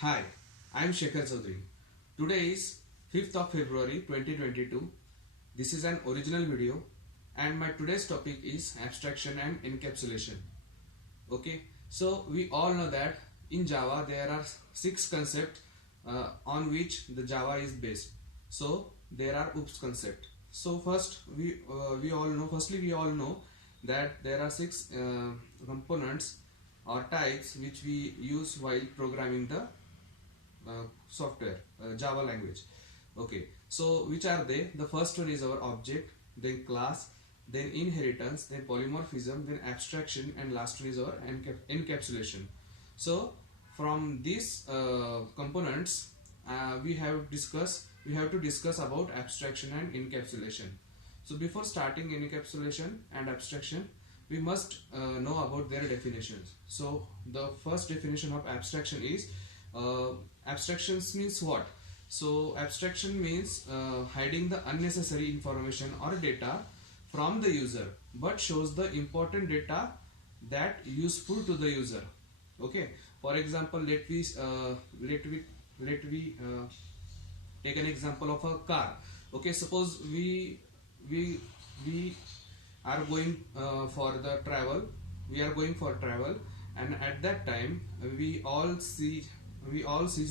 Hi, I am Shekhar Chaudhary. Today is 5th of February 2022. This is an original video and my today's topic is abstraction and encapsulation. Okay, so we all know that in Java there are 6 concepts on which the Java is based. So there are OOPS concept. So firstly we all know that there are 6 components or types which we use while programming the software Java language. Okay, so which are they? The first one is our object, then class, then inheritance, then polymorphism, then abstraction, and last one is our encapsulation. So from these components we have to discuss about abstraction and encapsulation. So before starting encapsulation and abstraction, we must know about their definitions. So the first definition of abstraction is abstractions means what? So abstraction means hiding the unnecessary information or data from the user but shows the important data that useful to the user. Okay, for example, let we take an example of a car. Okay, suppose we are going for the travel. We are going for travel, and at that time we all see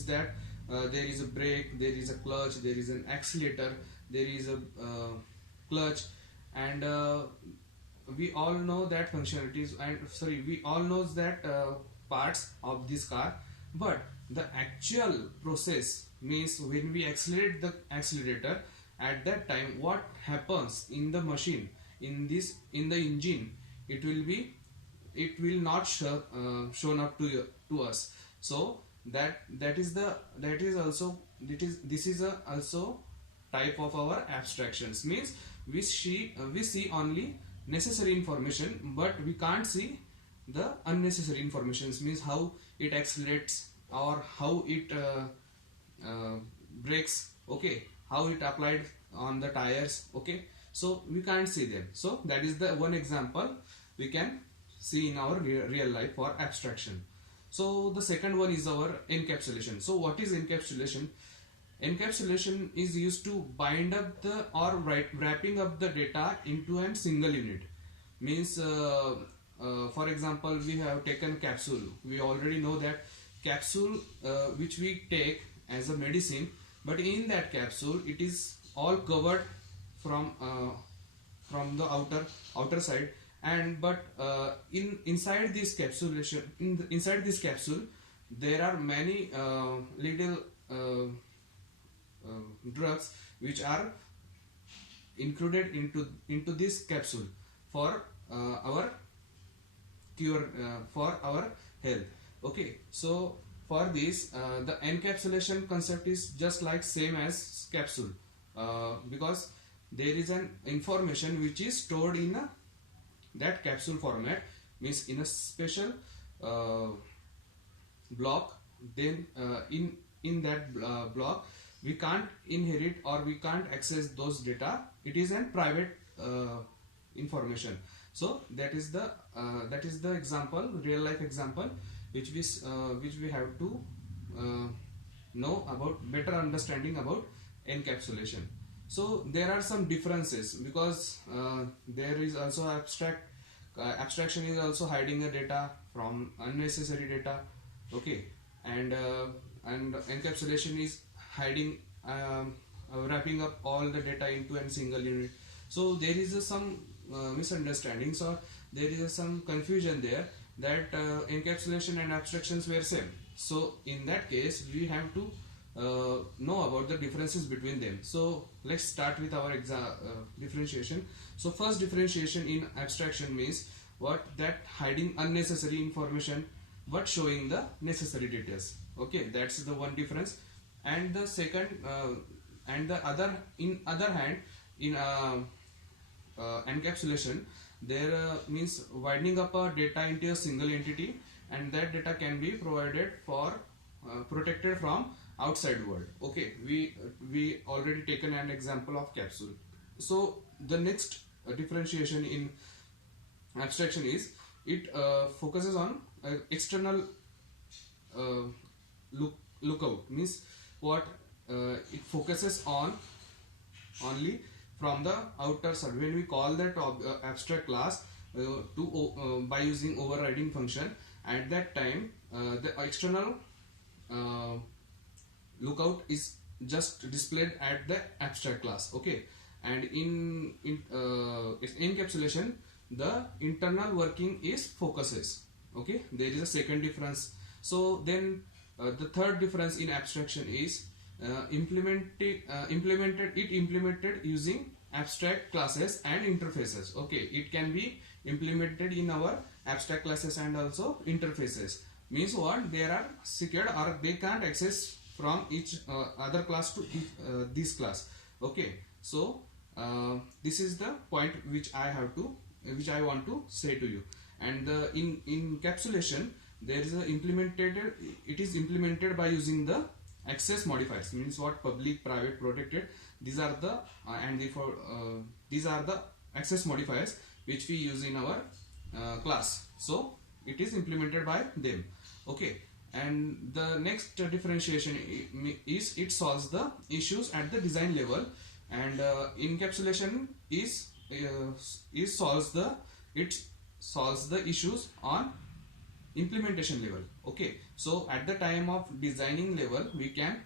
that there is a brake, there is a clutch, there is an accelerator, there is a clutch, and we all know that functionalities, and we all know that parts of this car. But the actual process means when we accelerate the accelerator, at that time what happens in the machine, in the engine, it will not shown up to us. So this is also type of our abstractions. Means we see only necessary information, but we can't see the unnecessary informations. Means how it accelerates or how it brakes. Okay, how it applied on the tires. Okay, so we can't see them. So that is the one example we can see in our real life for abstraction. So the second one is our encapsulation. So what is encapsulation? Encapsulation is used to bind up wrapping up the data into a single unit. Means for example, we have taken capsule. We already know that capsule which we take as a medicine, but in that capsule it is all covered from the outer side, and but inside this capsulation, inside this capsule there are many little drugs which are included into this capsule for our cure, for our health. Okay, so for this the encapsulation concept is just like same as capsule, because there is an information which is stored in that capsule format, means in a special block. Then in that block we can't inherit or we can't access those data. It is a private information. So that is the example, real life example, which we have to know about, better understanding about encapsulation. So there are some differences, because there is also abstraction is also hiding the data from unnecessary data. Okay, and encapsulation is hiding, wrapping up all the data into a single unit. So there is some misunderstandings, or there is some confusion there, that encapsulation and abstractions were same. So in that case we have to know about the differences between them. So let's start with our differentiation. So first differentiation in abstraction means what? That hiding unnecessary information but showing the necessary details. Okay, that's the one difference. And the second and the other hand, in encapsulation, there means widening up a data into a single entity, and that data can be provided for protected from outside world. Okay, we already taken an example of capsule. So the next differentiation in abstraction is it focuses on external look lookout means what? It focuses on only from the outer side. When we call that abstract class by using overriding function, at that time the external lookout is just displayed at the abstract class. Okay, and in encapsulation, the internal working is focuses. Okay, there is a second difference. So then the third difference in abstraction is implemented using abstract classes and interfaces. Okay, it can be implemented in our abstract classes and also interfaces. Means what? They are secured or they can't access from each other class to this class. Okay, so this is the point which I want to say to you. And in encapsulation, there is a it is implemented by using the access modifiers. Means what? Public, private, protected. These are the these are the access modifiers which we use in our class. So it is implemented by them. Okay, and the next differentiation is it solves the issues at the design level, and encapsulation solves the issues on implementation level. Okay, so at the time of designing level, we can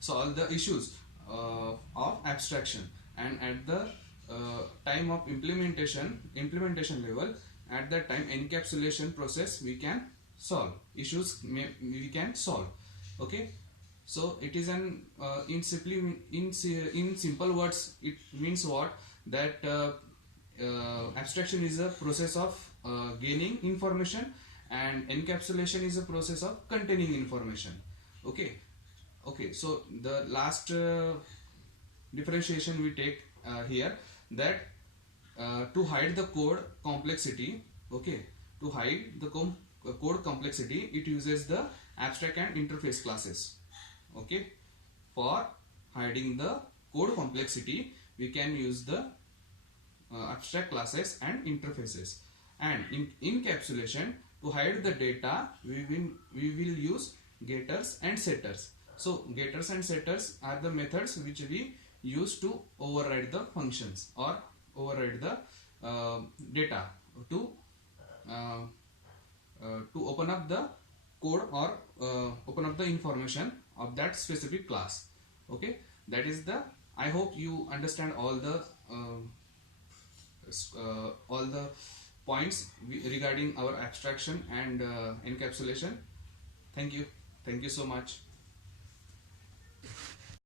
solve the issues of abstraction, and at the time of implementation level, at that time encapsulation process, we can solve issues. We can solve. Okay, so it is an in simple words, it means what? That abstraction is a process of gaining information, and encapsulation is a process of containing information. Okay, so the last differentiation we take here, that to hide the code complexity. Okay, to hide the code complexity, it uses the abstract and interface classes. Okay, for hiding the code complexity, we can use the abstract classes and interfaces. And in encapsulation, to hide the data, we will use getters and setters. So getters and setters are the methods which we use to override the functions or override the data to open up the code or open up the information of that specific class. Okay, that is the, I hope you understand all the points regarding our abstraction and encapsulation. Thank you so much.